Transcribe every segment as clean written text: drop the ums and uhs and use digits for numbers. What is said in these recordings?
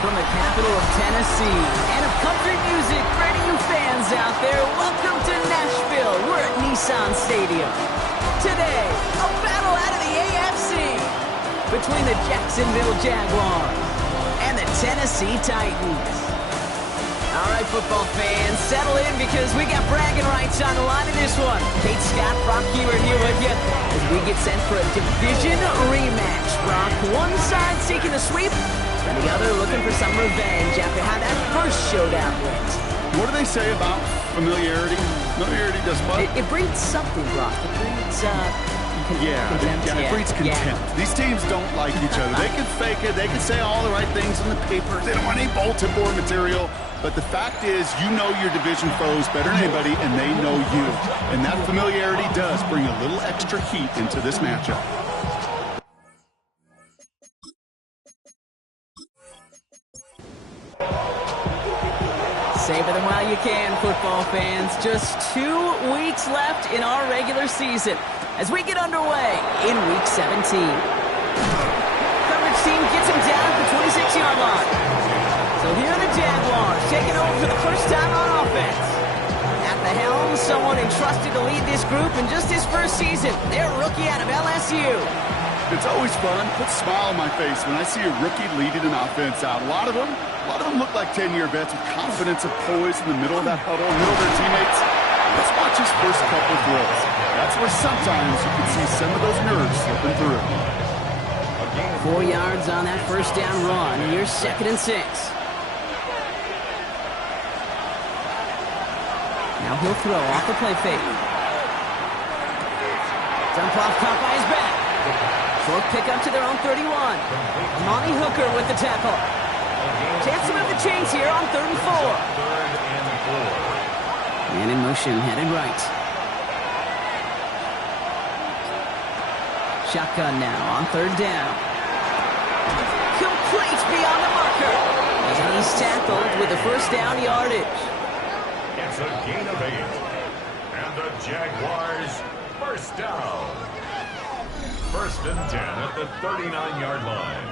From the capital of Tennessee and of country music, for any you fans out there, welcome to Nashville. We're at Nissan Stadium. Today, a battle out of the AFC between the Jacksonville Jaguars and the Tennessee Titans. All right, football fans, settle in because we got bragging rights on the line in this one. Kate, Scott, Brock Hewer here with you as we get sent for a division rematch. Brock, one side seeking the sweep, and the other looking for some revenge after how that first showdown went. What do they say about familiarity? Familiarity does what? It breeds something, Brock. It breeds, contempt. It breeds contempt. Yeah. These teams don't like each other. They can fake it. They can say all the right things in the paper. They don't want any bulletin board material. But the fact is, you know your division foes better than anybody, and they know you. And that familiarity does bring a little extra heat into this matchup. Savor them while you can, football fans. Just 2 weeks left in our regular season as we get underway in Week 17. Coverage team gets him down at the 26-yard line. So here are the Jaguars taking over for the first time on offense. At the helm, someone entrusted to lead this group in just his first season. Their rookie out of LSU. It's always fun. Puts a smile on my face when I see a rookie leading an offense out. A lot of them look like 10-year vets with confidence and poise in the middle of that huddle, middle of their teammates. Let's watch his first couple of throws. That's where sometimes you can see some of those nerves slipping through. 4 yards on that first down run. Here's 2nd and 6. Now he'll throw off the play fake. Dump off caught by his back. Short pickup to their own 31. Amani Hooker with the tackle. Chance to move the chains here on 3rd and 4. Man in motion, headed right. Shotgun now on 3rd down. Complete beyond the marker. And he's tackled with the first down yardage. It's a gain of 8. And the Jaguars first down. 1st and 10 at the 39-yard line.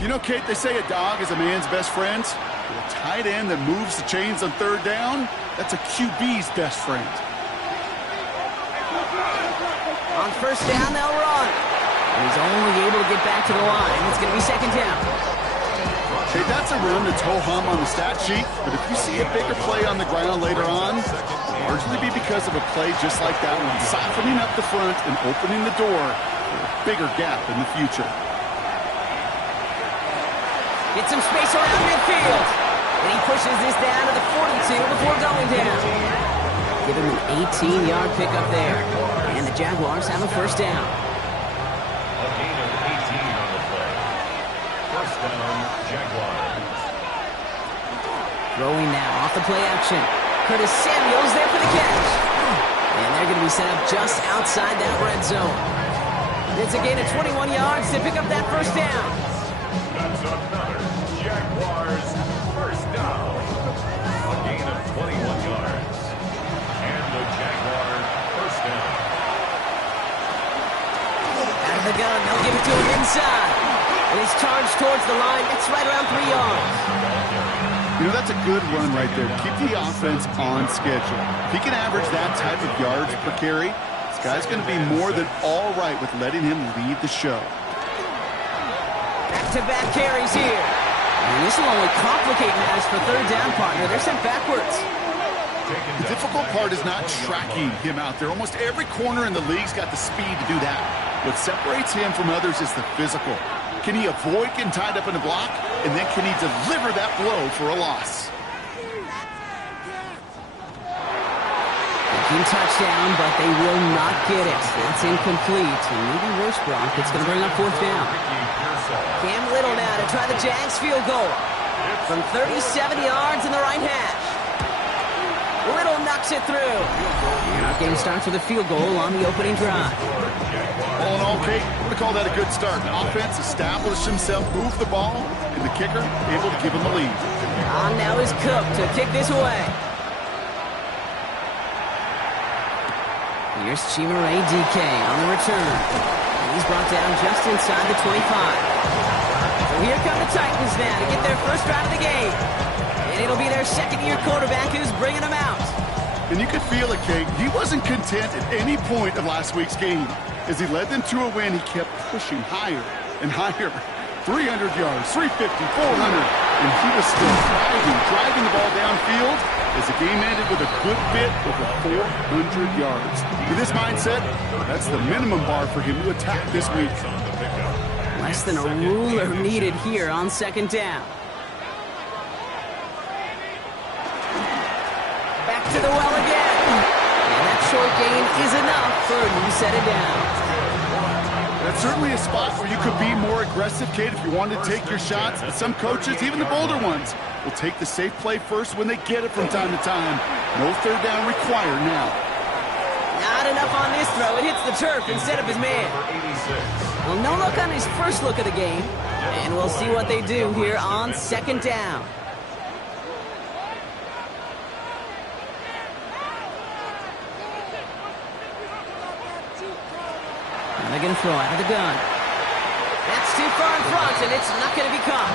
You know, Kate, they say a dog is a man's best friend. A tight end that moves the chains on 3rd down, that's a QB's best friend. On 1st down, they'll run. And he's only able to get back to the line. It's going to be 2nd down. Hey, that's a run that's ho-hum on the stat sheet, but if you see a bigger play on the ground later on, it'll largely be because of a play just like that one, softening up the front and opening the door for a bigger gap in the future. Get some space around midfield. And he pushes this down to the 42 before going down. Give him an 18-yard pickup there. And the Jaguars have a first down. A gain of 18 on the play. First down, Jaguars. Throwing now off the play action. Curtis Samuel's there for the catch. And they're going to be set up just outside that red zone. It's a gain of 21 yards to pick up that first down. That's another Jaguars first down. A gain of 21 yards. And the Jaguars first down. Out of the gun, they'll give it to him inside. And he's charged towards the line. That's right around 3 yards. You know, that's a good run right there. Keep the offense on schedule. If he can average that type of yards per carry, this guy's going to be more than all right with letting him lead the show. Back-to-back carries here. And this will only complicate matters for 3rd down, partner. They're sent backwards. The difficult part is not tracking him out there. Almost every corner in the league's got the speed to do that. What separates him from others is the physical. Can he avoid getting tied up in a block? And then can he deliver that blow for a loss? Thinking touchdown, but they will not get it. It's incomplete. And maybe worse, Brock. It's going to bring up 4th down. Cam Little now to try the Jags field goal. From 37 yards in the right hash. Little knocks it through. And our game starts with a field goal on the opening drive. All in all, Kate, we're going to call that a good start. The offense established himself, moved the ball, and the kicker able to give him the lead. On now is Cook to kick this away. Here's Chima Ray DK on the return. He's brought down just inside the 25. So here come the Titans now to get their first drive of the game. And it'll be their second-year quarterback who's bringing them out. And you could feel it, Kate. He wasn't content at any point of last week's game. As he led them to a win, he kept pushing higher and higher. 300 yards, 350, 400, and he was still driving the ball downfield as the game ended with a good bit over 400 yards. With this mindset, that's the minimum bar for him to attack this week. Less than a ruler needed here on second down. Back to the well again. And that short gain is enough for a new set of downs. That's certainly a spot where you could be more aggressive, Kate, if you wanted to take your shots. But some coaches, even the bolder ones, will take the safe play first when they get it from time to time. No third down required now. Not enough on this throw. It hits the turf instead of his man. Well, no look on his first look of the game. And we'll see what they do here on second down. They're going to throw out of the gun. That's too far in front, and it's not going to be caught.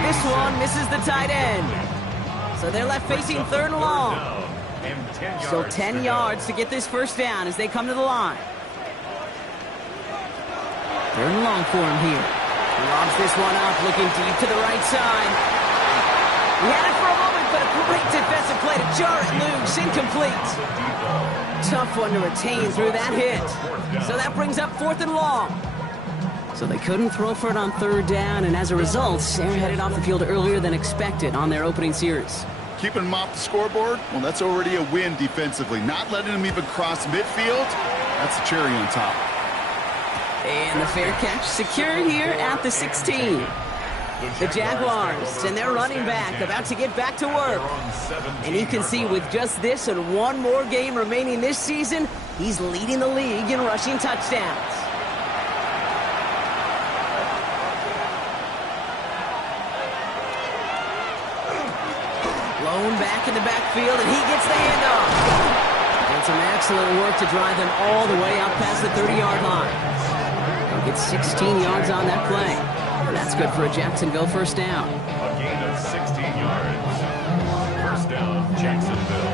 This one misses the tight end. So they're left facing third and long. So 10 yards to get this first down as they come to the line. Third and long for him here. He lobs this one up, looking deep to the right side. He had it for a moment, but a great defensive play to jar it loose. Incomplete. Tough one to retain through that hit. So that brings up fourth and long. So they couldn't throw for it on third down, and as a result, they're headed off the field earlier than expected on their opening series. Keeping them off the scoreboard, well, that's already a win defensively. Not letting them even cross midfield, that's the cherry on top. And the fair catch secured here at the 16. The Jaguars and their running back about to get back to work. And you can see with just this and one more game remaining this season, he's leading the league in rushing touchdowns. Blown back in the backfield, and he gets the handoff. And some excellent work to drive them all the way out past the 30-yard line. They'll get 16 yards on that play. That's good for a Jacksonville first down. A gain of 16 yards. First down, Jacksonville.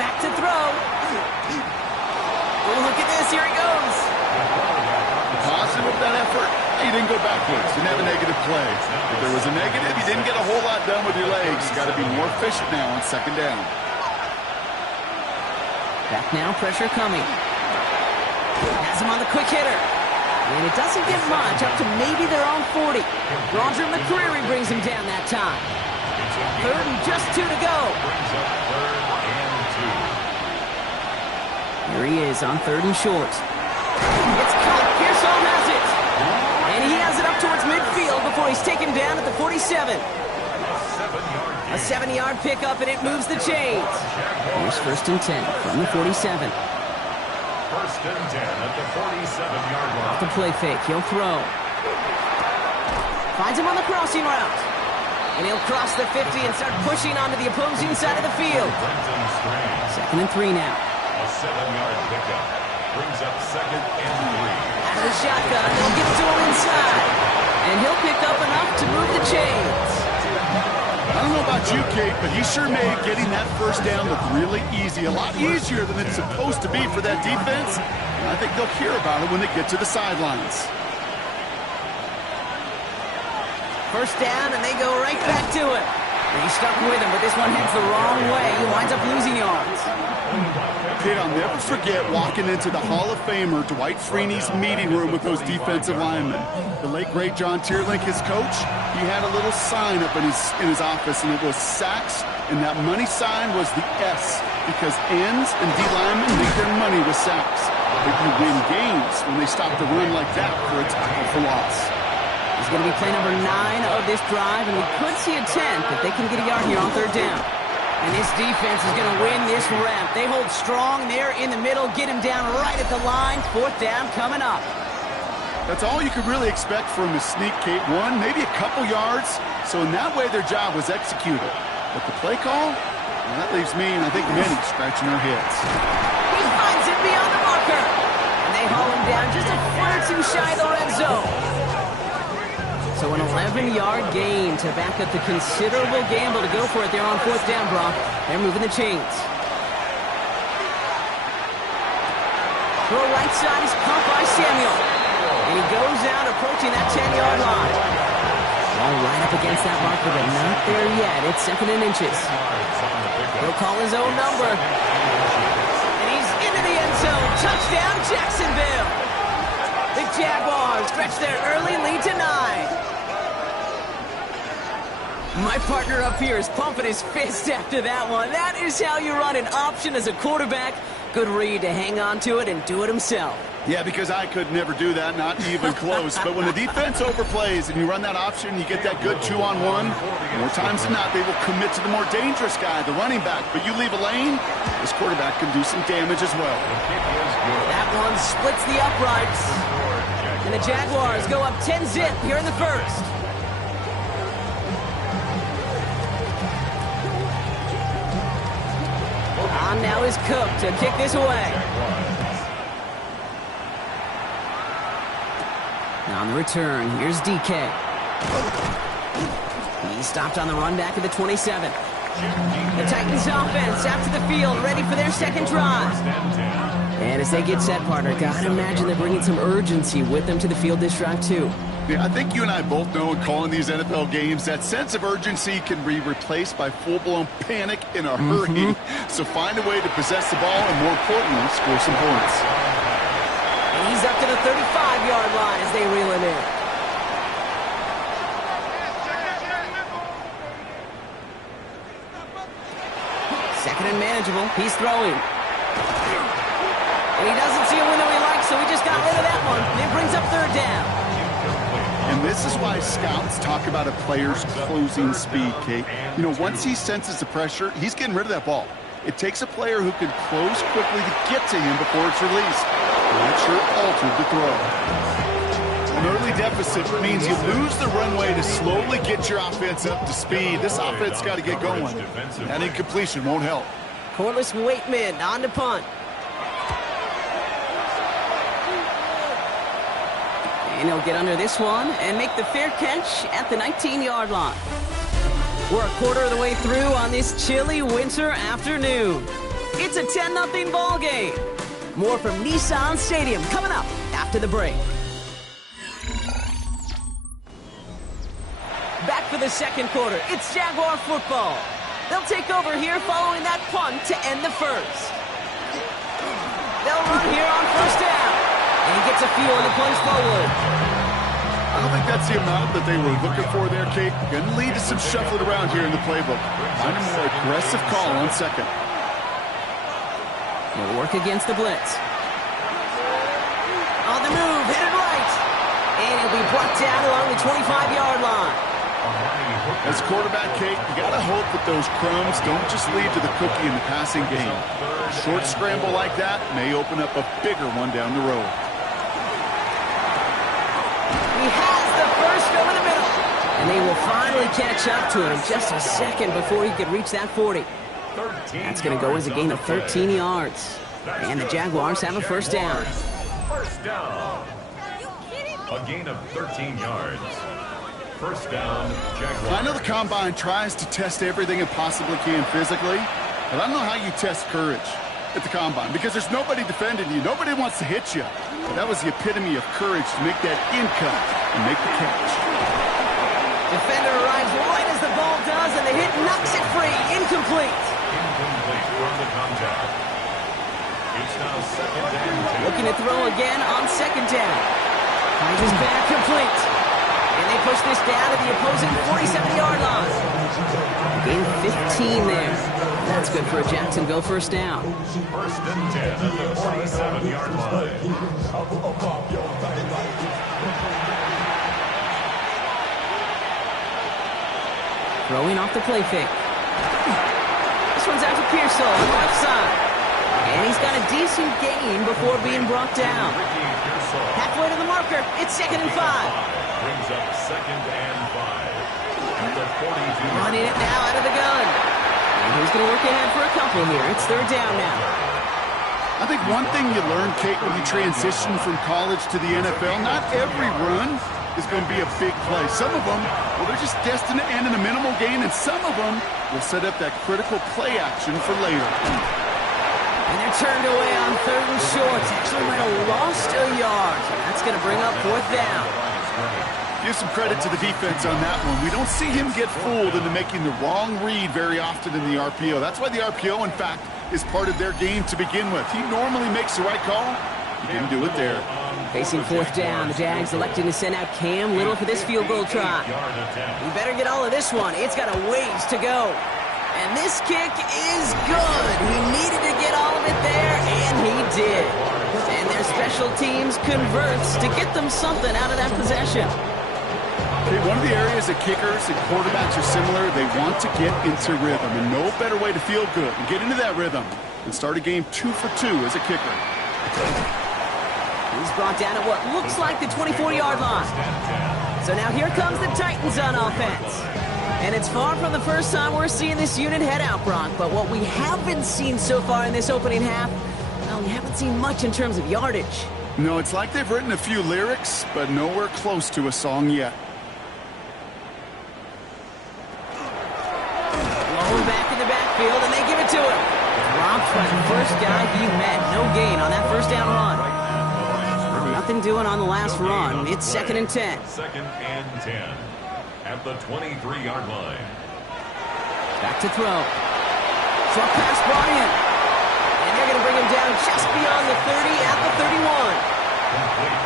Back to throw. Oh, look at this. Here he goes. Positive of that effort. He didn't go backwards. Didn't have a negative play. If there was a negative, you didn't get a whole lot done with your legs. You got to be more efficient now on second down. Back now, pressure coming. Has him on the quick hitter. And it doesn't get much, up to maybe their own 40. Roger McCreary brings him down that time. Third and just 2 to go. Here he is on third and short. It's caught. Pearsall has it. And he has it up towards midfield before he's taken down at the 47. A 7-yard pickup, and it moves the chains. Here's first and 10 from the 47. First and 10 at the 47-yard line. Off the play fake, he'll throw. Finds him on the crossing route. And he'll cross the 50 and start pushing onto the opposing side of the field. Second and 3 now. A 7-yard pickup brings up second and 3. Out of the shotgun, they'll give it to him inside. And he'll pick up enough to move the chains. I don't know about you, Kate, but he sure made getting that first down look really easy. A lot easier than it's supposed to be for that defense. And I think they'll hear about it when they get to the sidelines. First down, and they go right back to it. And he's stuck with him, but this one heads the wrong way. He winds up losing yards. Kate, I'll never forget walking into the Hall of Famer Dwight Freeney's meeting room with those defensive linemen. The late, great John Tierlink, his coach, he had a little sign up in his office, and it was sacks, and that money sign was the S, because ends and D linemen make their money with sacks. But you win games when they stop the run like that for a tackle for loss. It's going to be play number 9 of this drive, and we could see a 10th if they can get a yard here on third down. And this defense is going to win this rep. They hold strong there in the middle, get him down right at the line. Fourth down coming up. That's all you could really expect from a sneak, Kate. One, maybe a couple yards. So in that way, their job was executed. But the play call, well, that leaves me and I think many scratching their heads. He finds it beyond the marker. And they haul him down just a foot or two shy of the red zone. So an 11-yard gain to back up the considerable gamble to go for it there on 4th down, Brock. They're moving the chains. Throw right side is caught by Samuel. And he goes out approaching that 10-yard line. All right up against that marker, but not there yet. It's 2nd and inches. He'll call his own number. And he's into the end zone. Touchdown, Jacksonville. The Jaguars stretch their early lead to 9. My partner up here is pumping his fist after that one. That is how you run an option as a quarterback. Good read to hang on to it and do it himself. Yeah, because I could never do that, not even close. But when the defense overplays and you run that option, you get that good 2-on-1. More times than not, they will commit to the more dangerous guy, the running back. But you leave a lane, this quarterback can do some damage as well. That one splits the uprights. And the Jaguars go up 10-zip here in the first. On now is Cook to kick this away. Now on the return, here's DK. He stopped on the run back at the 27. The Titans offense out to the field, ready for their second drive. And as they get set, partner, gotta imagine they're bringing some urgency with them to the field this drive too. Yeah, I think you and I both know in calling these NFL games, that sense of urgency can be replaced by full-blown panic in a hurry. So find a way to possess the ball and, more importantly, score some points. And he's up to the 35-yard line as they reel him in. Second and manageable. He's throwing. And he doesn't see a window he likes, so he just got rid of that one. And it brings up 3rd down. And this is why scouts talk about a player's closing speed, Kate. You know, once he senses the pressure, he's getting rid of that ball. It takes a player who can close quickly to get to him before it's released. That sure altered the throw. An early deficit means you lose the runway to slowly get your offense up to speed. This offense got to get going. That incompletion won't help. Corliss Waitman on to punt. And he'll get under this one and make the fair catch at the 19-yard line. We're a quarter of the way through on this chilly winter afternoon. It's a 10-0 ball game. More from Nissan Stadium coming up after the break. Back for the second quarter. It's Jaguar football. They'll take over here following that punt to end the first. They'll run here on 1st down. And he gets a feel and the plunge forward. I don't think that's the amount that they were looking for there, Kate. Going to lead to some shuffling around here in the playbook. Find a more aggressive call on second. They'll work against the blitz. On the move, headed right. And he'll be brought down along the 25-yard line. As quarterback, Kate, you got to hope that those crumbs don't just lead to the cookie in the passing game. A short scramble like that may open up a bigger one down the road. He has the first over the middle. And they will finally catch up to him in just a second before he could reach that 40. That's going to go as a gain of 13 yards. And the Jaguars have a 1st down. 1st down. A gain of 13 yards. 1st down, Jaguars. I know the Combine tries to test everything it possibly can physically, but I don't know how you test courage at the Combine, because there's nobody defending you. Nobody wants to hit you. But that was the epitome of courage to make that in cut and make the catch. Defender arrives right as the ball does, and the hit knocks it free. Incomplete. Incomplete from the contact. It's now 2nd and 10. Looking to throw again on 2nd down. Finds his back complete. And they push this down to the opposing 47-yard line. Gain 15 there. That's good for a Jacksonville 1st down. 1st and 10 at the 47-yard line. Throwing off the play fake. This one's out to Pearsall on the left side. And he's got a decent gain before being brought down. Halfway to the marker. It's 2nd and 5. Brings up 2nd and 5. At the 42. Running it now out of the gun. And he's going to work ahead for a couple here. It's 3rd down now. I think one thing you learn, Kate, when you transition from college to the NFL, not every run is going to be a big play. Some of them, well, they're just destined to end in a minimal gain, and some of them will set up that critical play action for later. And they're turned away on 3rd and short. Actually might have lost a yard. That's going to bring up 4th down. Give some credit to the defense on that one. We don't see him get fooled into making the wrong read very often in the RPO. That's why the RPO, in fact, is part of their game to begin with. He normally makes the right call. He didn't do it there. Facing 4th down, the Jags electing to send out Cam Little for this field goal try. You better get all of this one. It's got a ways to go. And this kick is good. He needed to get all of it there, and he did. And their special teams converts to get them something out of that possession. Okay, one of the areas that kickers and quarterbacks are similar, they want to get into rhythm. And no better way to feel good and get into that rhythm than start a game 2 for 2 as a kicker. He's brought down at what looks like the 24-yard line. So now here comes the Titans on offense. And it's far from the first time we're seeing this unit head out, Brock. But what we haven't seen so far in this opening half, well, we haven't seen much in terms of yardage. No, it's like they've written a few lyrics, but nowhere close to a song yet. Low back in the backfield, and they give it to him. Dropped by the first guy he met. No gain on that first down run. Nothing doing on the last run. It's 2nd and 10. 2nd and 10. At the 23-yard line. Back to throw. Short pass brought in. And they're going to bring him down just beyond the 30 at the 31.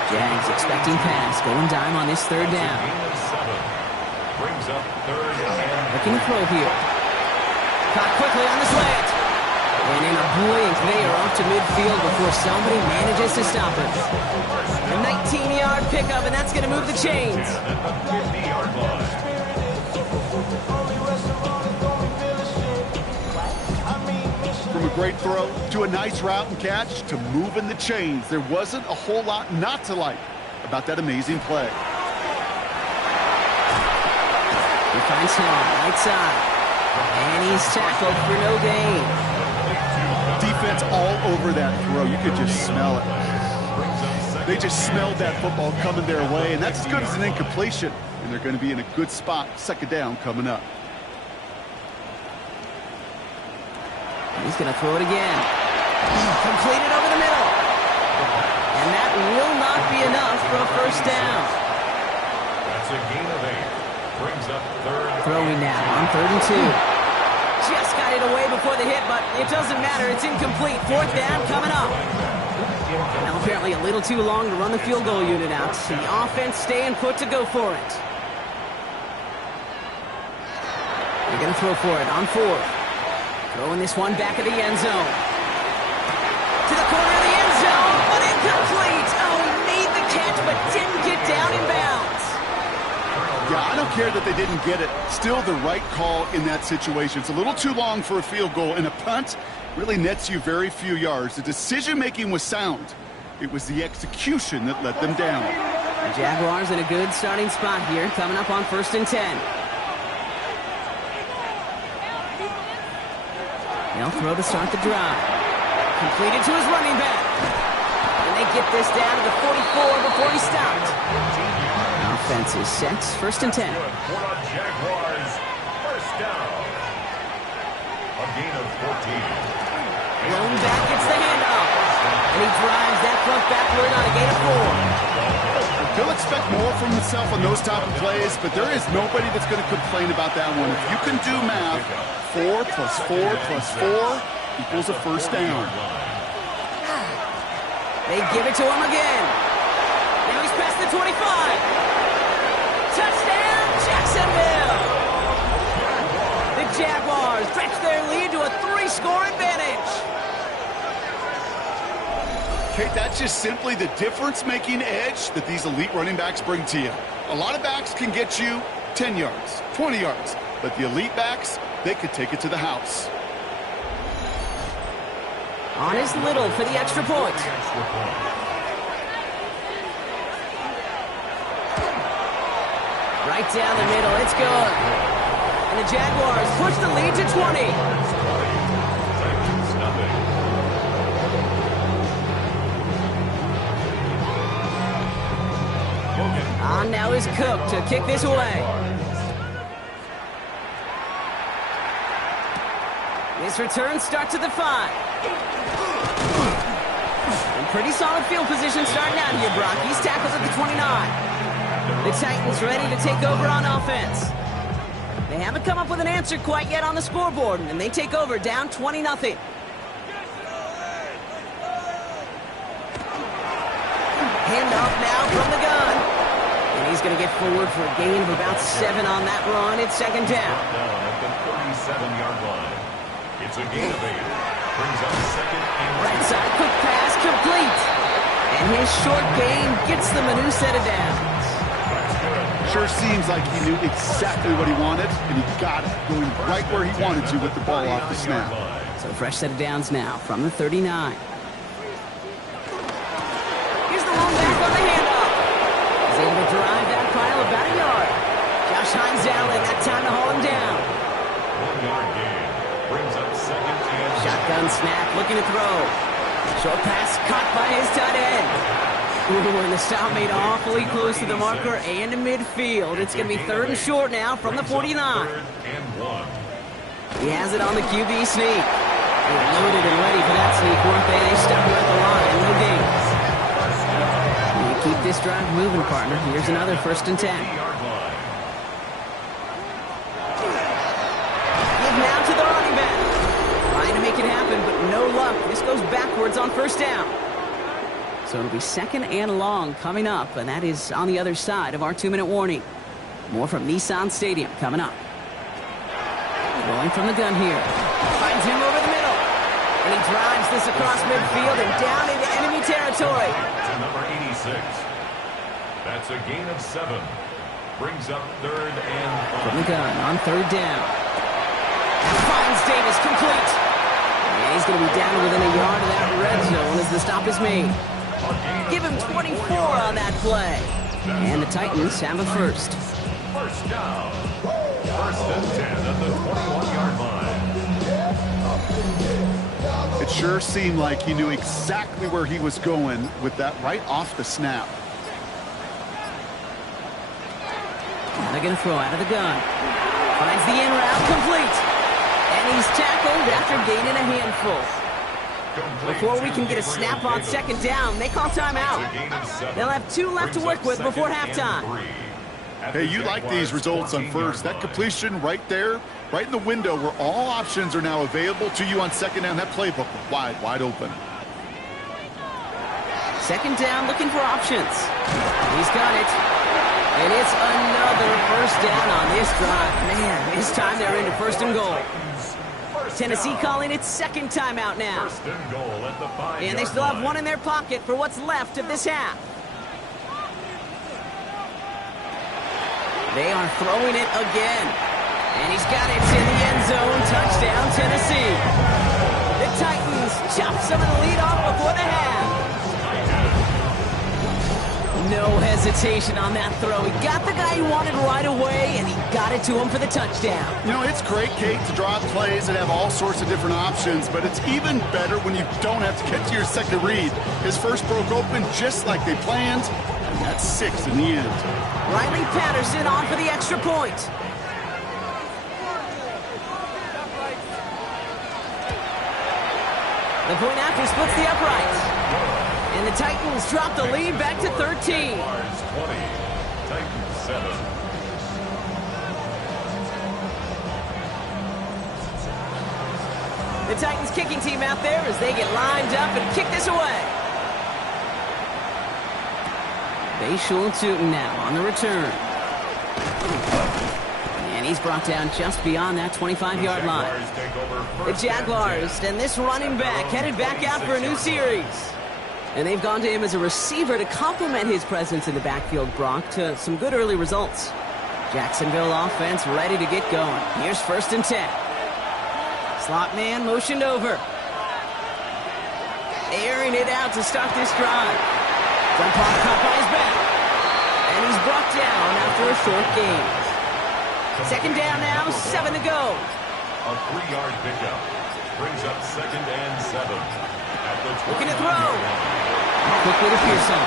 Jags expecting pass. Going dime on this 3rd down. Brings up 3rd and looking to throw here. Caught quickly on the slant. And in a blink, they are off to midfield before somebody manages to stop it. A 19-yard pickup, and that's going to move the chains. From a great throw to a nice route and catch to moving the chains, there wasn't a whole lot not to like about that amazing play. He finds Hill, right side. And he's tackled for no gain. Defense all over that throw. You could just smell it. They just smelled that football coming their way, and that's as good as an incompletion. And they're going to be in a good spot, 2nd down coming up. He's going to throw it again. Completed over the middle. And that will not be enough for a first down. That's a gain of 8. Brings up 3rd. Throwing now on 3rd and 2. Just got it away before the hit, but it doesn't matter. It's incomplete. 4th down coming up. Now apparently a little too long to run the field goal unit out. The offense staying put to go for it. They're going to throw for it on 4th. Throwing this one back of the end zone. To the corner of the end zone, but incomplete. Oh, he made the catch, but didn't get down in bounds. Yeah, I don't care that they didn't get it. Still the right call in that situation. It's a little too long for a field goal, and a punt really nets you very few yards. The decision-making was sound. It was the execution that let them down. The Jaguars in a good starting spot here, coming up on 1st and 10. They'll throw to start the drive. Completed to his running back. And they get this down to the 44 before he stopped. Offense is set. 1st and 10. Jaguars, 1st down. A gain of 14. Blown back gets the handoff. And he drives that front backward on a gain of 4. He'll expect more from himself on those type of plays, but there is nobody that's going to complain about that one. If you can do math, 4 plus 4 plus 4 equals a first down. They give it to him again. Now he's past the 25. Touchdown, Jacksonville! The Jaguars stretch their lead to a 3-score advantage. Kate, that's just simply the difference-making edge that these elite running backs bring to you. A lot of backs can get you 10 yards, 20 yards, but the elite backs, they could take it to the house. On is Little for the extra point. Right down the middle. It's good. And the Jaguars push the lead to 20. Titans nothing. On now is Cook to kick this away. This return starts at the 5. And pretty solid field position starting out here, Brock. He's tackled at the 29. The Titans ready to take over on offense. They haven't come up with an answer quite yet on the scoreboard, and they take over down 20-0. Hand off now from the gun. And he's going to get forward for a gain of about 7 on that run. It's second down. Down at the 37-yard line. It's a gain of 8. Brings up second and Right side, quick pass, complete. And his short gain gets them a new set of downs. Sure seems like he knew exactly what he wanted, and he got it, going right where he wanted to with the ball off the snap. So fresh set of downs now from the 39. Here's the lone back on the handoff. He's able to drive that pile about a yard. Josh Hines Allen, that time to haul him down. 1-yard gain. Brings up second and Shotgun snap, looking to throw. Short pass caught by his tight end. Ooh, and the stop made awfully close to the marker and to midfield. It's going to be third and short now from the 49. third and 1. He has it on the QB sneak. They were loaded and ready for that sneak, weren't they? They stop him at the line. No gains. You keep this drive moving, partner. Here's another first and 10. Give now to the running back. Trying to make it happen, but no luck. This goes backwards on first down. So it'll be second and long coming up, and that is on the other side of our 2-minute warning. More from Nissan Stadium coming up. Rolling from the gun here. Finds him over the middle. And he drives this across midfield and down into enemy territory. To number 86. That's a gain of 7. Brings up third and 5. From the gun on third down. Finds Davis complete. And he's going to be down within a yard of that red zone as the stop is made. Give him 24 on that play. And the Titans have a first. First down. First and 10 at the 21-yard line. It sure seemed like he knew exactly where he was going with that right off the snap. Now they're going to throw out of the gun. Finds the in route complete. And he's tackled after gaining a handful. Before we can get a snap on second down, they call timeout. They'll have 2 left to work with before halftime. Hey, you like these results on first. That completion right there, right in the window where all options are now available to you on second down. That playbook wide open. Second down, looking for options. He's got it. And it's another first down on this drive. Man, this time they're into first and goal. Tennessee calling its second timeout now. First and goal at the 5-yard And they still have line. one in their pocket for what's left of this half. They are throwing it again. And he's got it in the end zone. Touchdown, Tennessee. The Titans chop some of the lead off before the half. No hesitation on that throw. He got the guy he wanted right away, and he got it to him for the touchdown. You know, it's great, Kate, to draw up plays and have all sorts of different options, but it's even better when you don't have to get to your second read. His first broke open just like they planned, and that's 6 in the end. Riley Patterson on for the extra point. The point after splits the uprights. And the Titans drop the lead back to 13. Jaguars 20, Titans 7. The Titans kicking team out there as they get lined up and kick this away. Bayshul Tootin now on the return. And he's brought down just beyond that 25-yard line. The Jaguars and this running back headed back out for a new series. And they've gone to him as a receiver to complement his presence in the backfield, Brock, to some good early results. Jacksonville offense ready to get going. Here's first and 10. Slot man motioned over. Airing it out to start this drive. Dump off caught by his back. And And he's brought down after a short gain. Second down now, 7 to go. A 3-yard pickup brings up 2nd and 7. At the Looking to throw. Quickly to Pearson.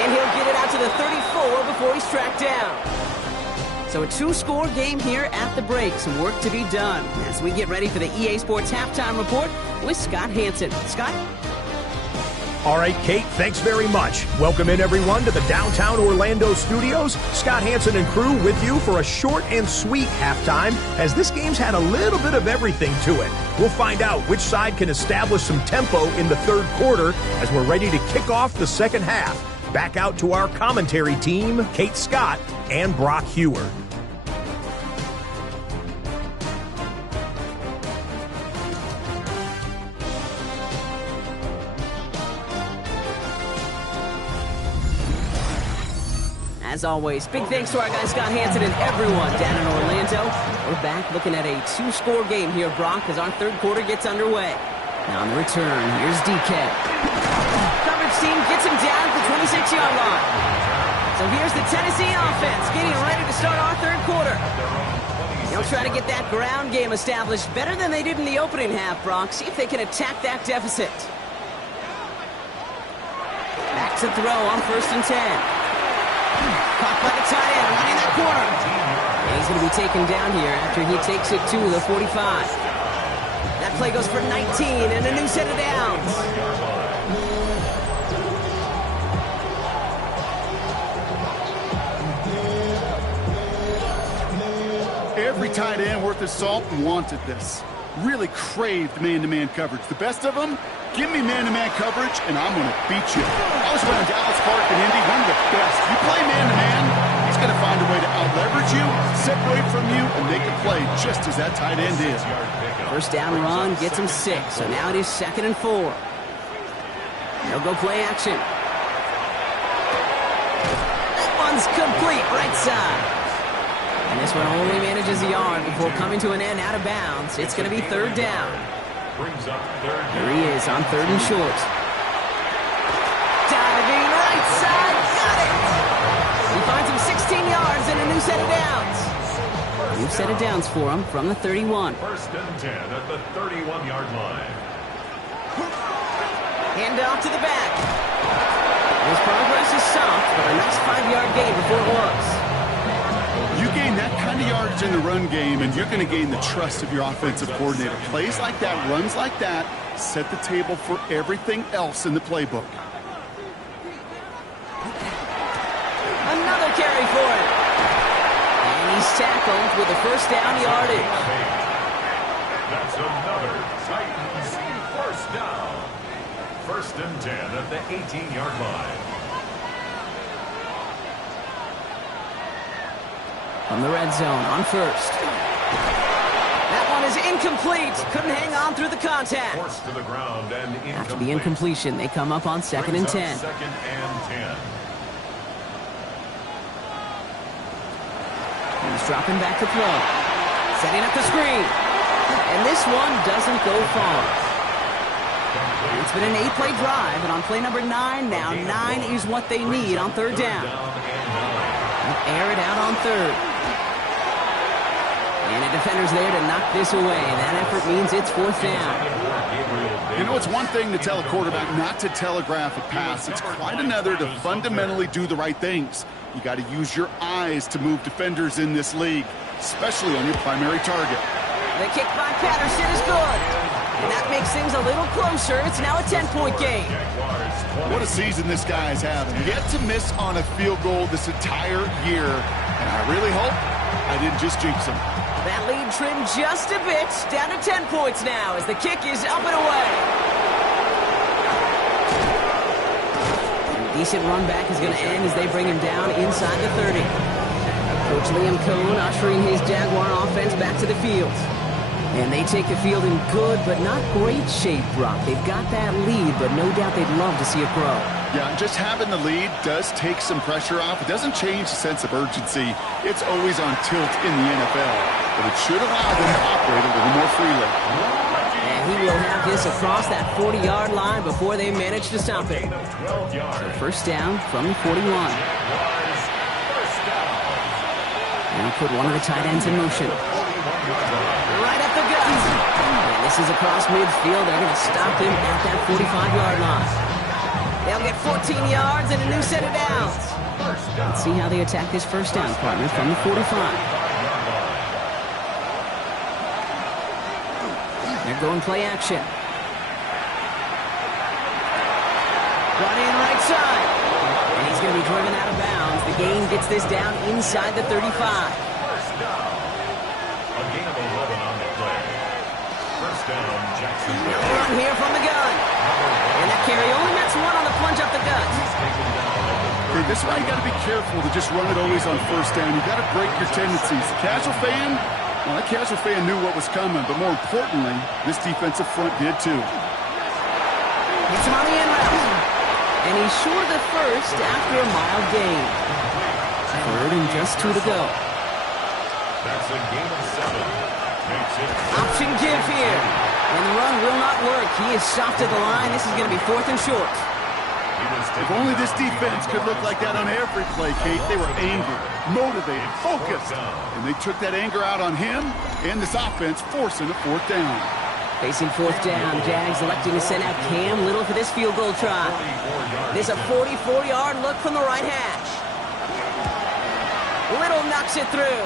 And he'll get it out to the 34 before he's tracked down. So a 2-score game here at the break. Some work to be done as we get ready for the EA Sports Halftime Report with Scott Hansen. Scott? All right, Kate, thanks very much. Welcome in, everyone, to the downtown Orlando studios. Scott Hansen and crew with you for a short and sweet halftime, as this game's had a little bit of everything to it. We'll find out which side can establish some tempo in the third quarter as we're ready to kick off the second half. Back out to our commentary team, Kate Scott and Brock Hewer. As always, big thanks to our guy Scott Hansen and everyone down in Orlando. We're back looking at a 2-score game here, Brock, as our third quarter gets underway. Now on the return, here's DK. Coverage team gets him down at the 26-yard line. So here's the Tennessee offense getting ready to start our third quarter. They'll try to get that ground game established better than they did in the opening half, Brock. See if they can attack that deficit. Back to throw on 1st and 10. Caught by the tight end, running that corner. And he's going to be taken down here after he takes it to the 45. That play goes for 19 and a new set of downs. Every tight end worth his salt wanted this. Really craved man-to-man coverage. The best of them? Give me man-to-man coverage, and I'm going to beat you. I was running Dallas Park in Indy, one of the best. You play man-to-man, he's going to find a way to out-leverage you, separate from you, and make a play just as that tight end is. First down run gets him 6, so now it is 2nd and 4. They'll go play action. That one's complete, right side. And this one only manages a yard before coming to an end out of bounds. It's going to be 3rd down. Here he is on 3rd and short. Diving right side, got it! He finds him 16 yards and a new set of downs. New set of downs for him from the 31. 1st and 10 at the 31-yard line. Hand off to the back. His progress is soft, but a nice 5-yard gain before it was. You gain that kind of yardage in the run game, and you're going to gain the trust of your offensive coordinator. Plays like that, runs like that, set the table for everything else in the playbook. Another carry for him. And he's tackled with a 1st down yardage. That's another Titans 1st down. 1st and 10 at the 18-yard line. From the red zone on 1st. That one is incomplete. Couldn't hang on through the contact. Forced to the ground and incomplete. After the incompletion, they come up on 2nd and 10. 2nd and 10. He's dropping back to throw. Setting up the screen. And this one doesn't go far. It's been an 8-play drive, and on play number 9 now, 9 is what they need on 3rd down. Air it out on 3rd. And a defender's there to knock this away. That effort means it's 4th down. You know, it's one thing to tell a quarterback not to telegraph a pass. It's quite another to fundamentally do the right things. You got to use your eyes to move defenders in this league, especially on your primary target. The kick by Patterson is good. And that makes things a little closer. It's now a 10-point game. What a season this guy is having. Yet to miss on a field goal this entire year. And I really hope I didn't just jinx him. That lead trimmed just a bit. Down to 10 points now as the kick is up and away. And a decent run back is going to end as they bring him down inside the 30. Coach Liam Cohn ushering his Jaguar offense back to the field. And they take the field in good but not great shape, Brock. They've got that lead, but no doubt they'd love to see it grow. Yeah, just having the lead does take some pressure off. It doesn't change the sense of urgency. It's always on tilt in the NFL, but it should allow them to operate a little more freely. And he will have this across that 40-yard line before they manage to stop it. So 1st down from the 41. They'll put one of the tight ends in motion. Right up the gut. And this is across midfield. They're going to stop him at that 45-yard line. They'll get 14 yards and a new set of downs. Let's see how they attack this first down, partner, from the 45. They're going play action. Brought in right side. And he's going to be driven out of bounds. The gain gets this down inside the 35. First down. A gain of 11 on the play. First down, Jacksonville. Run here from the gun. And that carry only nets one on the plunge up the gut. Hey, this is why you got to be careful to just run it always on first down. You got to break your tendencies. Casual fan, well, that casual fan knew what was coming, but more importantly, this defensive front did too. Hits him on the end route. And he's short of the first after a mild gain. Third and just 2 to go. That's a gain of 7. Makes it Option give here. And the run will not work. He is soft at the line. This is going to be 4th and short. If only this defense could look like that on every play, Kate. They were angry, motivated, focused. And they took that anger out on him and this offense, forcing a 4th down. Facing 4th down, Jags electing to send out Cam Little for this field goal try. This is a 44-yard look from the right hash. Little knocks it through.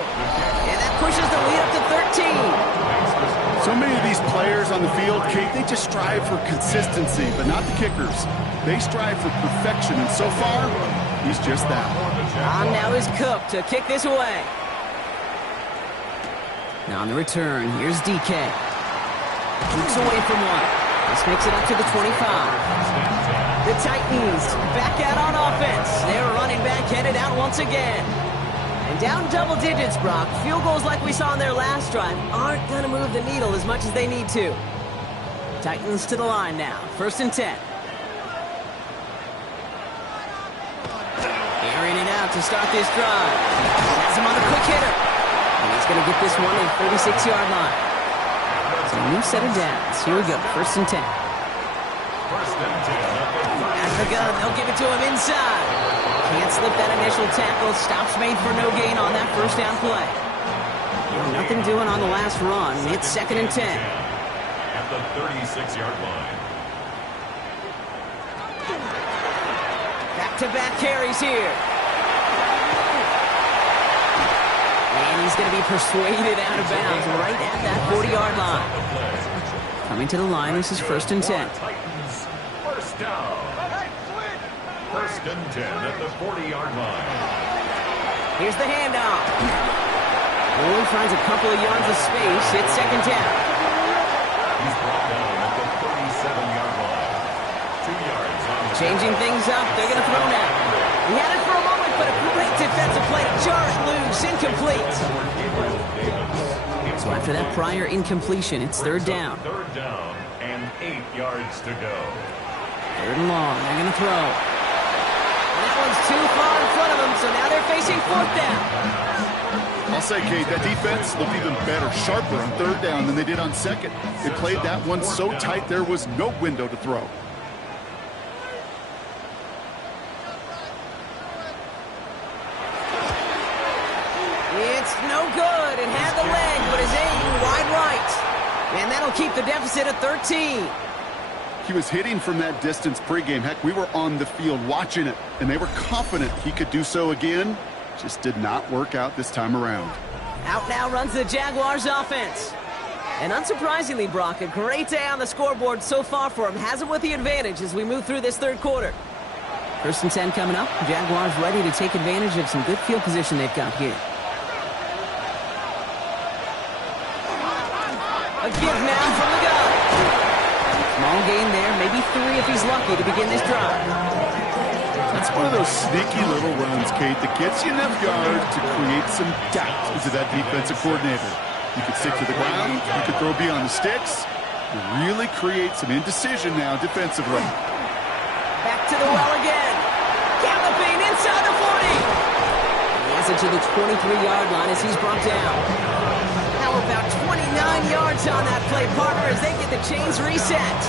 And that pushes the lead up to 13. So many of these players on the field, Kate, they just strive for consistency, but not the kickers. They strive for perfection, and so far, he's just that. On now is Cook to kick this away. Now on the return, here's DK. Keeps away from one. This makes it up to the 25. The Titans back out on offense. They're running back headed out once again. And down double digits, Brock. Field goals like we saw in their last drive aren't going to move the needle as much as they need to. Titans to the line now. 1st and 10. Airing it out to start this drive. Has him on the quick hitter. And he's going to get this one at the 36-yard line. So a new set of downs. Here we go. 1st and 10. first and 10. At the gun, they'll give it to him inside. Can't slip that initial tackle. Stops made for no gain on that first down play. Nothing doing on the last run. It's 2nd and 10. At the 36-yard line. Back-to-back carries here. And he's going to be persuaded out of bounds right at that 40-yard line. Coming to the line, this is 1st and 10. Titans, first down. 1st and 10 at the 40-yard line. Here's the handoff. Boyd finds a couple of yards of space. It's 2nd down. He's brought down at the 37-yard line. 2 yards on the Changing things up. They're going to throw now. He had it for a moment, but a great defensive play to jar it loose. Incomplete. So after that prior incompletion, it's 3rd down. 3rd down and 8 yards to go. 3rd and long. They're going to throw. That one's too far in front of them, so now they're facing 4th down. I'll say, Kate, that defense looked even better, sharper on 3rd down than they did on 2nd. They played that one so tight there was no window to throw. It's no good. It had the leg, but his aim wide right. And that'll keep the deficit at 13. He was hitting from that distance pregame. Heck, we were on the field watching it, and they were confident he could do so again. Just did not work out this time around. Out now runs the Jaguars offense. And unsurprisingly, Brock, a great day on the scoreboard so far for him. Has him with the advantage as we move through this 3rd quarter. 1st and 10 coming up. Jaguars ready to take advantage of some good field position they've got here. A give now from the gun. Small gain there, maybe 3 if he's lucky to begin this drive. That's one of those sneaky little runs, Kate, that gets you enough yards to create some doubt into that defensive coordinator. You could stick to the ground, you could throw beyond the sticks, and really create some indecision now defensively. Back to the well again. Galloping inside the 40. He has it to the 23-yard line as he's brought down. Now about 29 yards on that play, partner, as they get the chains reset.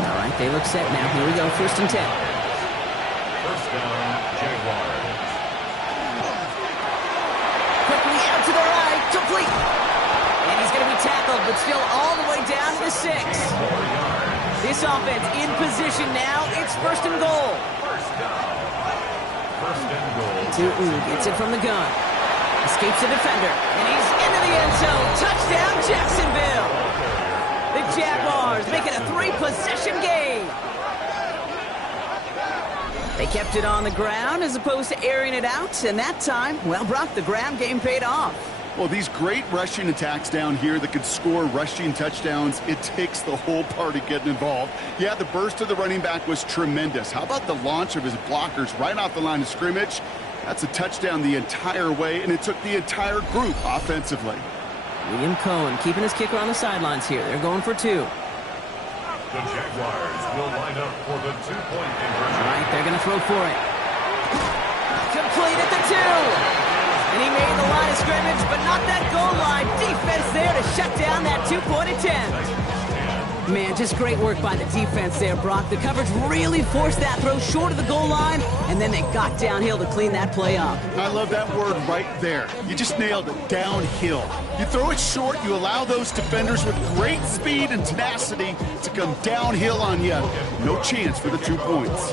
All right, they look set now. Here we go, 1st and 10. First down, Jaguars. Quickly out to the tackled, but still all the way down to the 6. This offense in position now. It's 1st and goal. Tootin gets it from the gun. Escapes the defender, and he's into the end zone. Touchdown, Jacksonville. The Jaguars make it a 3-possession game. They kept it on the ground as opposed to airing it out, and that time, well, Brock, the ground game paid off. Well, these great rushing attacks down here that could score rushing touchdowns, it takes the whole party getting involved. Yeah, the burst of the running back was tremendous. How about the launch of his blockers right off the line of scrimmage? That's a touchdown the entire way, and it took the entire group offensively. William Cohen keeping his kicker on the sidelines here. They're going for 2. The Jaguars will line up for the 2-point conversion. All right, they're going to throw for it. Complete at the 2. And he made the line of scrimmage, but not that goal line. Defense there to shut down that 2-point attempt. Man, just great work by the defense there, Brock. The coverage really forced that throw short of the goal line, and then they got downhill to clean that play up. I love that word right there. You just nailed it, downhill. You throw it short, you allow those defenders with great speed and tenacity to come downhill on you. No chance for the 2 points.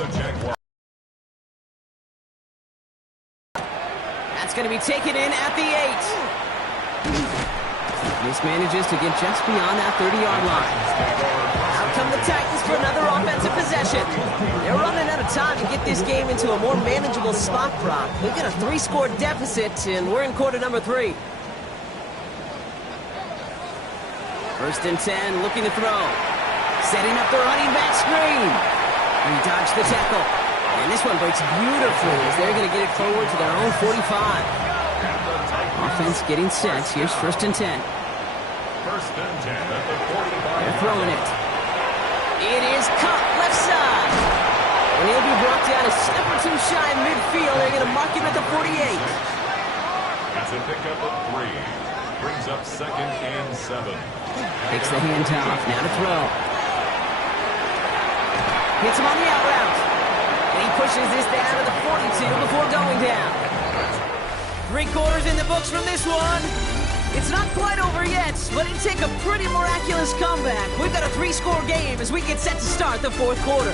That's going to be taken in at the 8. This manages to get just beyond that 30-yard line. Out come the Titans for another offensive possession. They're running out of time to get this game into a more manageable spot, Brock. They've got a 3-score deficit, and we're in quarter number 3. 1st and 10, looking to throw. Setting up the running back screen. He dodged the tackle. And this one breaks beautifully as they're going to get it forward to their own 45. Offense getting set. Here's 1st and 10. 1st and 10 at the 45. They're throwing it. It is caught left side. And he'll be brought down a step or 2 shy in midfield. They're going to mark him at the 48. It's a pickup of 3. Brings up 2nd and 7. Takes the handoff. Now to throw. Hits him on the out route. And he pushes this down to the 42 before going down. 3 quarters in the books from this one. It's not quite over yet, but it'd take a pretty miraculous comeback. We've got a 3-score game as we get set to start the 4th quarter.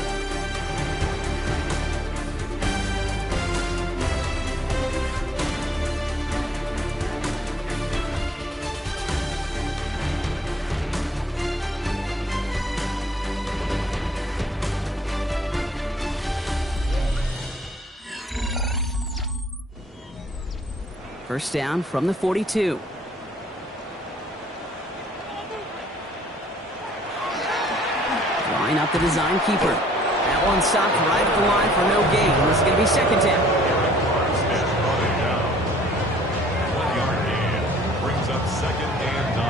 First down from the 42. Drawing up the design keeper. That one stopped right at the line for no gain. This is going to be 2nd down. 1-yard gain. Brings up 2nd and 9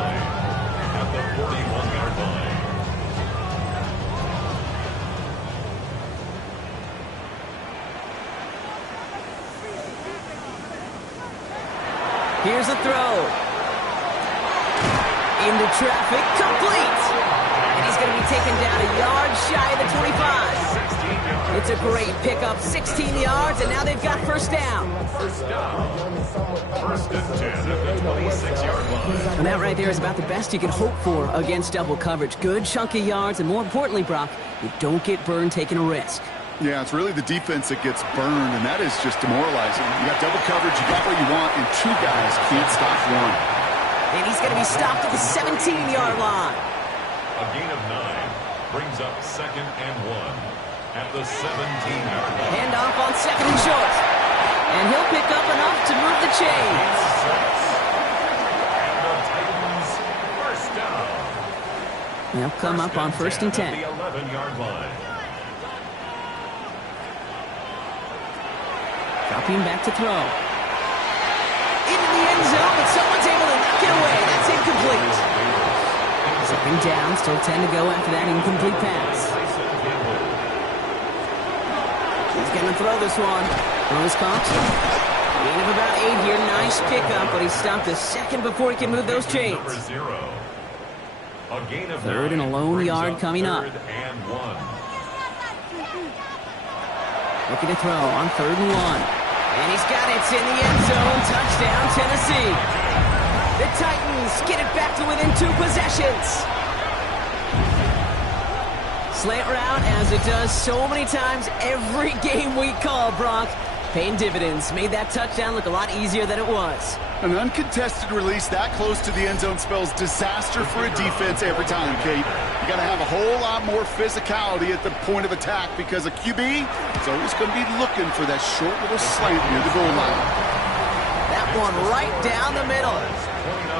at the 41-yard line. Here's a throw. Into traffic, complete. And he's going to be taken down a yard shy of the 25. It's a great pickup, 16 yards, and now they've got 1st down. 1st and 10 at the 26-yard line. And that right there is about the best you can hope for against double coverage. Good chunk of yards, and more importantly, Brock, you don't get burned taking a risk. Yeah, it's really the defense that gets burned, and that is just demoralizing. You got double coverage, you got what you want, and 2 guys can't stop one. And he's going to be stopped at the 17-yard line. A gain of 9 brings up 2nd and 1 at the 17-yard line. Handoff on 2nd and short. And he'll pick up enough to move the chains. And the Titans 1st down. They'll come up on 1st and 10. At the 11-yard line. Dropping back to throw. Into the end zone, but someone's able to knock it away. That's incomplete. 2nd down, still 10 to go after that incomplete pass. He's going to throw this one. Throws caught. Gain of about 8 here. Nice pickup, but he stopped a second before he can move those chains. 3rd and a lone yard coming up. 3rd and 1. Looking to throw on 3rd and 1. And he's got it. It's in the end zone. Touchdown, Tennessee. The Titans get it back to within 2 possessions. Slant route, as it does so many times every game we call, Brock. Paying dividends. Made that touchdown look a lot easier than it was. An uncontested release that close to the end zone spells disaster for a defense every time, Kate. You got to have a whole lot more physicality at the point of attack because a QB is always going to be looking for that short little slant near the goal line. That one right down the middle.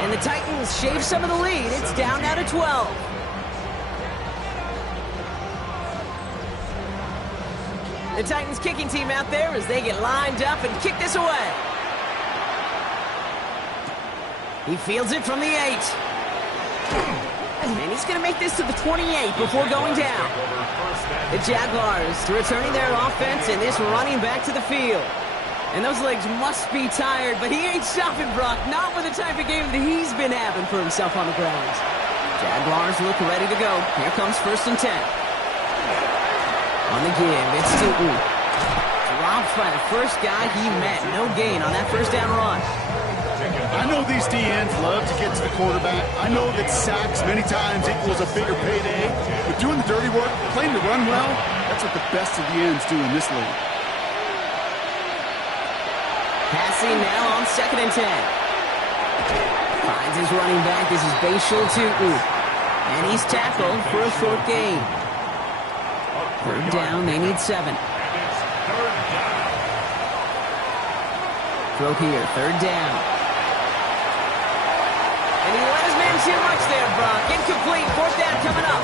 And the Titans shave some of the lead. It's down now to 12. The Titans kicking team out there as they get lined up and kick this away. He fields it from the 8. And he's going to make this to the 28 before going down. The Jaguars returning their offense and this running back to the field. And those legs must be tired, but he ain't stopping, Brock. Not with the type of game that he's been having for himself on the ground. Jaguars look ready to go. Here comes 1st and 10. On the give, it's Tootin. Dropped by the first guy he met. No gain on that first down run. I know these DNs love to get to the quarterback. I know that sacks many times equals a bigger payday. But doing the dirty work, playing the run well, that's what the best of the ends do in this league. Passing now on 2nd and 10. Finds his running back. This is Bashal Tootin. And he's tackled for a short gain. 3rd down, they need 7. Throw here, 3rd down. And he let his man too much there, Brock. Incomplete, 4th down coming up.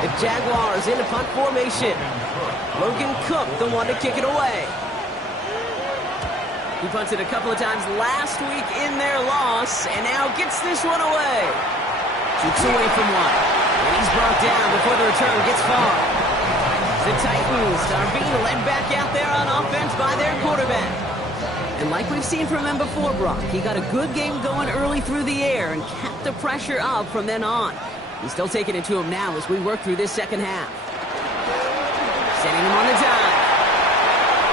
The Jaguars into punt formation. Logan Cook, the one to kick it away. He punted a couple of times last week in their loss, and now gets this one away. Shoots away from one. And he's brought down before the return gets far. The Titans are being led back out there on offense by their quarterback. And like we've seen from him before, Brock, he got a good game going early through the air and kept the pressure up from then on. He's still taking it to him now as we work through this second half. Setting him on the dive.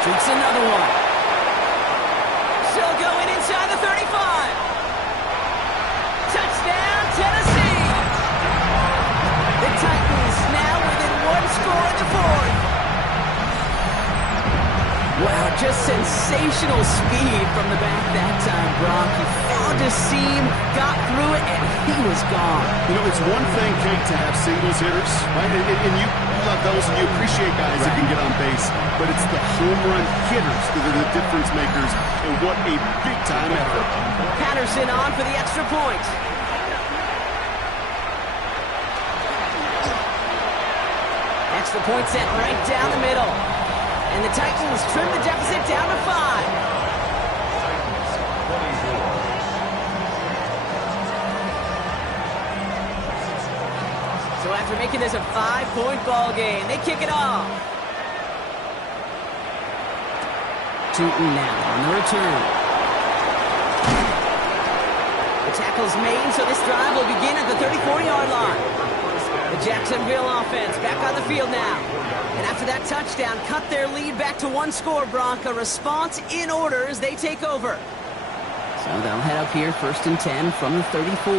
Shoots another one. Still going inside the 35. Touchdown, Tennessee. The Titans now within 1 score in the 4th. Wow, just sensational speed from the back that time, Brock. He found a seam, got through it, and he was gone. You know, it's one thing, Kate, to have singles hitters, right? And you love those and you appreciate guys that can get on base. But it's the home run hitters that are the difference makers. And what a big-time effort. Patterson on for the extra point. Extra point set right down the middle. And the Titans trim the deficit down to 5. So after making this a 5-point ball game, they kick it off. Tootin now on the return. The tackle's made, so this drive will begin at the 34-yard line. The Jacksonville offense back on the field now. And after that touchdown, cut their lead back to 1 score, Brock. A response in order as they take over. So they'll head up here, 1st and 10 from the 34.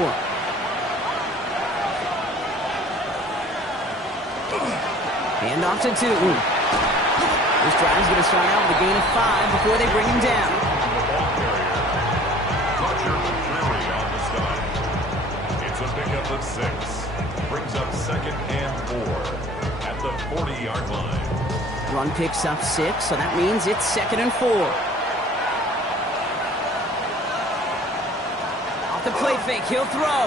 Hand off to Tootin. This drive's going to start out with a gain of 5 before they bring him down. It's a pickup of 6. Brings up 2nd and 4 at the 40-yard line. Run picks up 6, so that means it's 2nd and 4. Off the play fake, he'll throw.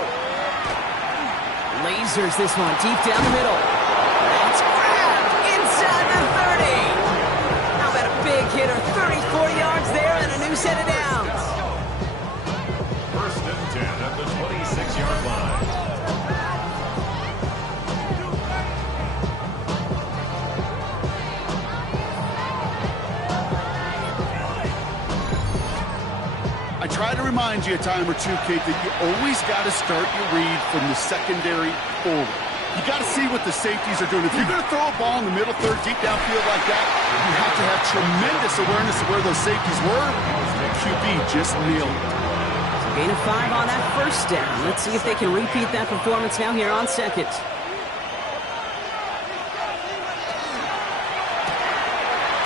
Lasers this one deep down the middle. That's grabbed inside the 30. How about a big hitter, 34 yards there and a new set of downs. 1st and 10 at the 26-yard line. I try to remind you a time or two, Kate, that you always got to start your read from the secondary forward. You got to see what the safeties are doing. If you're going to throw a ball in the middle third, deep downfield like that, you have to have tremendous awareness of where those safeties were. The QB just nailed it. So Gain of 5 on that first down. Let's see if they can repeat that performance now here on second.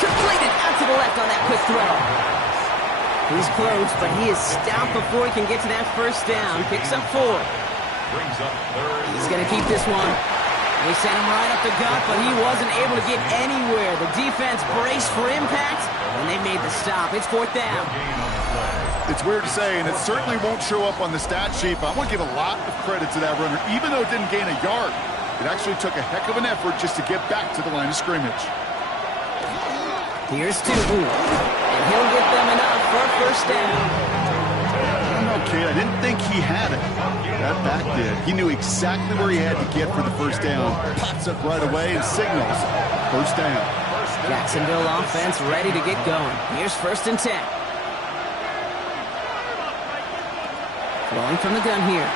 Completed out to the left on that quick throw. He's close, but he is stopped before he can get to that first down. Picks up 4. Brings up third. He's going to keep this one. They sent him right up the gut, but he wasn't able to get anywhere. The defense braced for impact, and they made the stop. It's 4th down. It's weird to say, and it certainly won't show up on the stat sheet, but I want to give a lot of credit to that runner. Even though it didn't gain a yard, it actually took a heck of an effort just to get back to the line of scrimmage. Here's Tutu, and he'll get them enough for a first down. I don't know, kid. I didn't think he had it. That back did. He knew exactly where he had to get for the first down. Pops up right away and signals first down. Jacksonville offense ready to get going. Here's 1st and 10. Throwing from the gun here.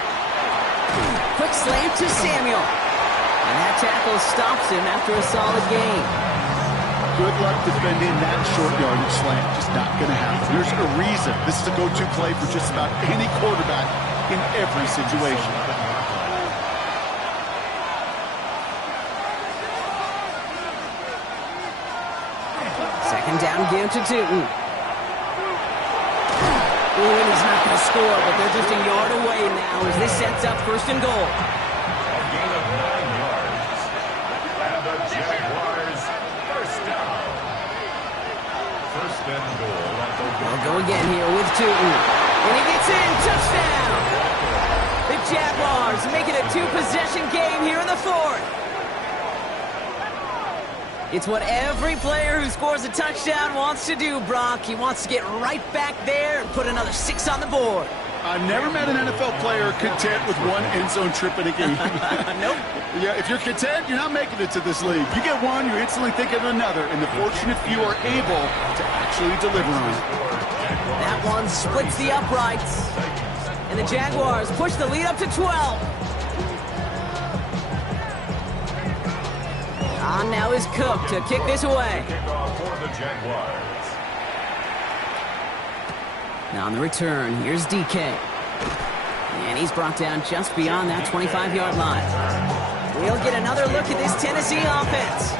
Quick slant to Samuel. And that tackle stops him after a solid gain. Good luck defending that short yardage slant. Just not going to happen. There's a reason. This is a go-to play for just about any quarterback in every situation. Second down, give to Tutu. Ooh, and he's not going to score, but they're just a yard away now as this sets up 1st and goal. A gain of 9 yards. And the Jaguars first down. 1st and goal at the They'll go again here with Tutu. And he gets in, touchdown! The Jaguars make it a 2-possession game here in the 4th. It's what every player who scores a touchdown wants to do, Brock. He wants to get right back there and put another 6 on the board. I've never met an NFL player content with one end zone trip in a game. Nope. Yeah, if you're content, you're not making it to this league. You get one, you instantly think of another, and the fortunate few are able to actually deliver on it. That one splits the uprights. And the Jaguars push the lead up to 12. On now is Cook to kick this away. kickoff for the Jaguars. Now on the return, here's DK. And he's brought down just beyond that 25-yard line. We'll get another look at this Tennessee offense.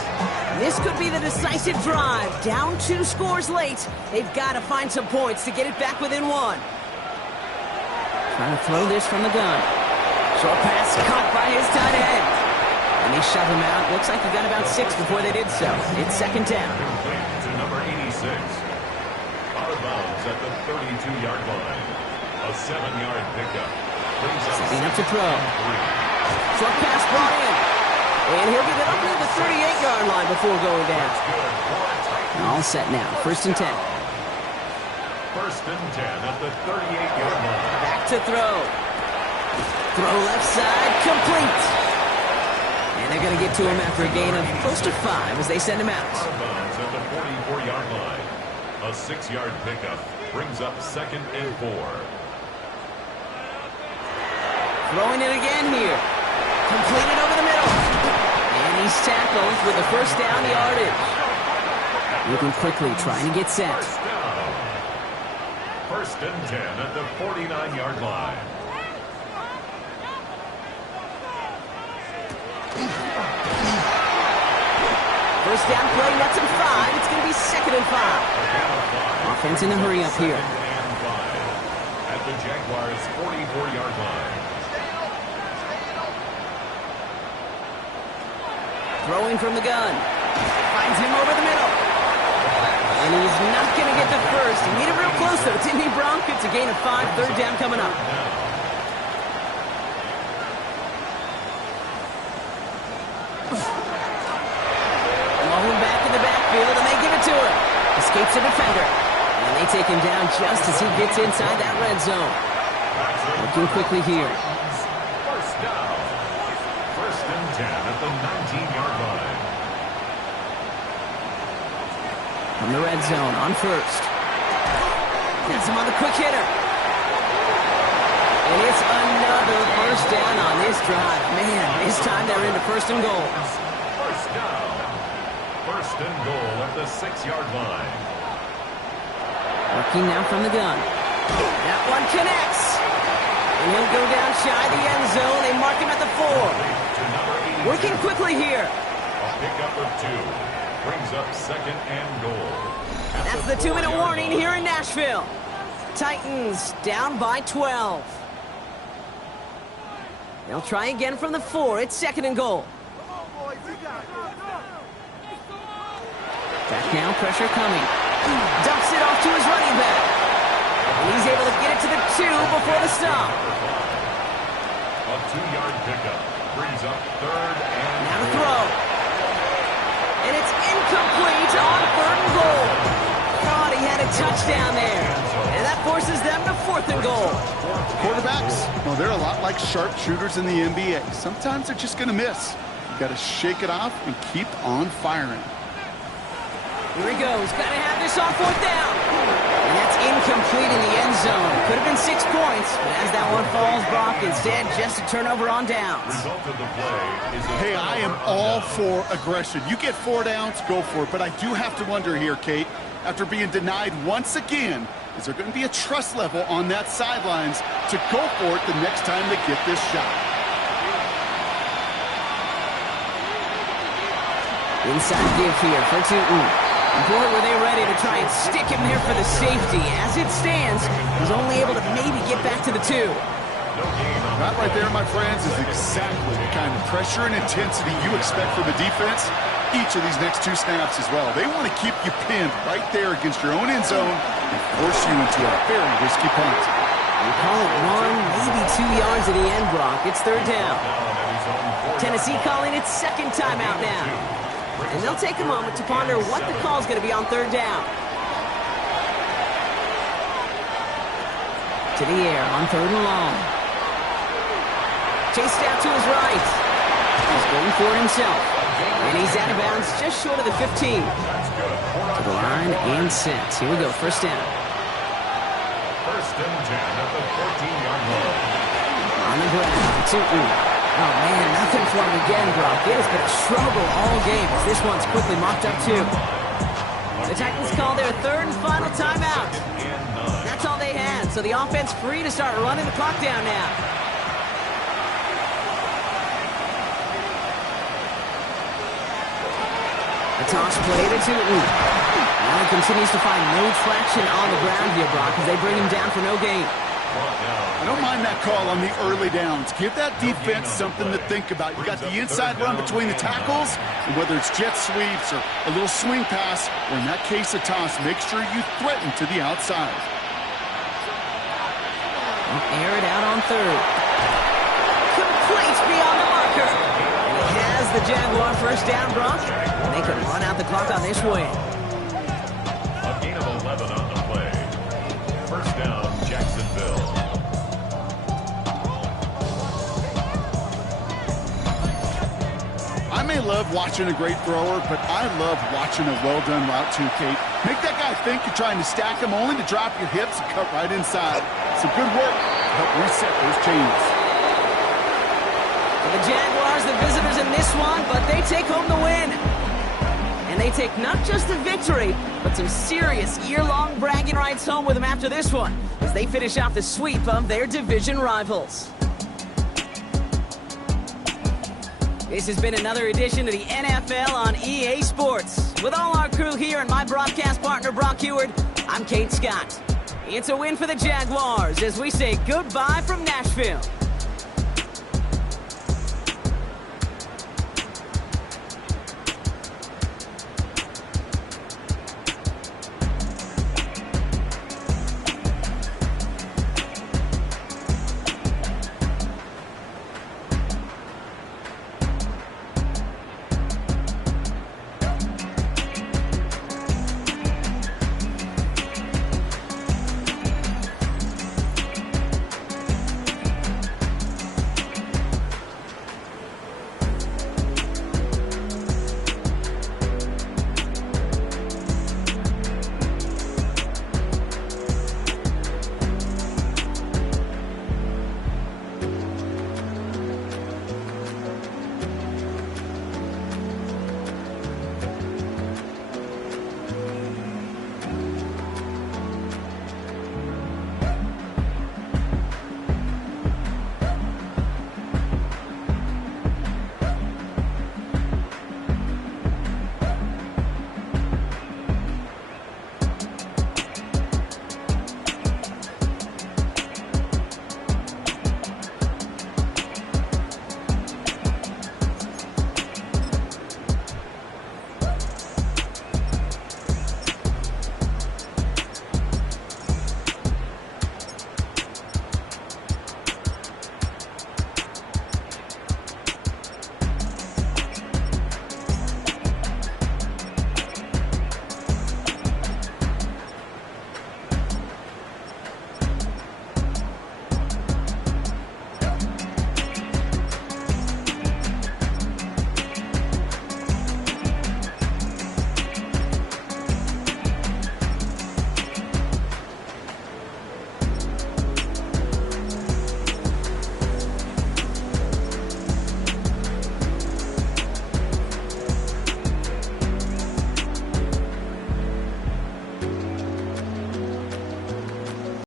This could be the decisive drive. Down 2 scores late. They've got to find some points to get it back within 1. Trying to throw this from the gun. Short pass caught by his tight end. And they shove him out. Looks like he got about 6 before they did so. It's 2nd down. Complete to number 86. Out of bounds at the 32-yard line. A 7-yard pickup. Setting up to throw. Short pass brought in. And he'll get it up near the 38-yard line before going down. All set now. 1st and 10. 1st and 10 at the 38-yard line. Back to throw. Throw left side. Complete. And they're going to get to him after a gain of close to 5 as they send him out. Out of bounds at the 44-yard line. A 6-yard pickup brings up 2nd and 4. Throwing it again here. Completed over the middle. And he's tackled with the 1st down yardage. Moving quickly, trying to get set. First down. 1st and 10 at the 49-yard line. First down play nets him 5. It's going to be 2nd and 5. Offense in a hurry up here. 2nd and 5 at the Jaguars' 44-yard line. Throwing from the gun. Finds him over the middle. And he's not going to get the first. He made it real close, though, didn't he, Bronk? It's a gain of 5. 3rd down coming up. Rolling back in the backfield, and they give it to him. Escapes the defender. And they take him down just as he gets inside that red zone. Looking quickly here. First down. 1st and 10 at the 19-yard line. From the red zone on 1st. Gets him on the quick hitter. And it's another 1st down on this drive. Man, this time they're into 1st and goal. First down. 1st and goal at the 6-yard line. Working now from the gun. That one connects. And he'll go down shy of the end zone. They mark him at the 4. Working quickly here. A pickup of 2. Brings up 2nd and goal. That's the 2-minute warning here in Nashville. Titans down by 12. They'll try again from the 4. It's 2nd and goal. Back now, pressure coming. Dumps it off to his running back. And he's able to get it to the 2 before the stop. A 2-yard pickup brings up 3rd and Now to throw. And it's incomplete on 3rd and goal. Thought he had a touchdown there. And that forces them to 4th and goal. Quarterbacks, well, they're a lot like sharpshooters in the NBA. Sometimes they're just going to miss. You got to shake it off and keep on firing. Here he goes. Got to have this on 4th down. And that's incomplete in the end zone. Could have been 6 points, but as that one falls, Brock, instead just a turnover on downs. result of the play is a Hey, I am all for aggression. You get 4 downs, go for it. But I do have to wonder here, Kate, after being denied once again, is there going to be a trust level on that sidelines to go for it the next time they get this shot? Inside give here for Tootin. Boy, were they ready to try and stick him there for the safety. As it stands, he's only able to maybe get back to the 2. That right there, my friends, is exactly the kind of pressure and intensity you expect from a defense each of these next 2 snaps as well. They want to keep you pinned right there against your own end zone and force you into a very risky punt. We call it 1, maybe 2 yards at the end, Brock. It's 3rd down. Tennessee calling its 2nd timeout now. And they'll take a moment to ponder what the call is going to be on 3rd down. To the air on 3rd and long. Chased out to his right. He's going for it himself. And he's out of bounds just short of the 15. To the line and set. Here we go, 1st down. 1st and 10 at the 14-yard line. On the ground, Tootin. Oh, man, nothing for him again, Brock. It has been a struggle all game as this one's quickly mocked up, too. The Titans call their 3rd and final timeout. That's all they had, so the offense free to start running the clock down now. A toss play to Tootin. Now he continues to find no traction on the ground here, Brock, as they bring him down for no gain. I don't mind that call on the early downs. Give that defense something to think about. You got the inside run between the tackles, and whether it's jet sweeps or a little swing pass, or in that case a toss, make sure you threaten to the outside. Air it out on 3rd. Complete beyond the marker. And he has the Jaguar 1st down, Brock. And they can run out the clock on this win. A gain of 11 on the play. 1st down, Jacksonville. I may love watching a great thrower, but I love watching a well-done route too, Kate. Make that guy think you're trying to stack him only to drop your hips and cut right inside. Some good work to help reset those chains. For the Jaguars, the visitors in this one, but they take home the win. And they take not just the victory, but some serious year-long bragging rights home with them after this one, as they finish off the sweep of their division rivals. This has been another edition of the NFL on EA Sports. With all our crew here and my broadcast partner, Brock Heward, I'm Kate Scott. It's a win for the Jaguars as we say goodbye from Nashville.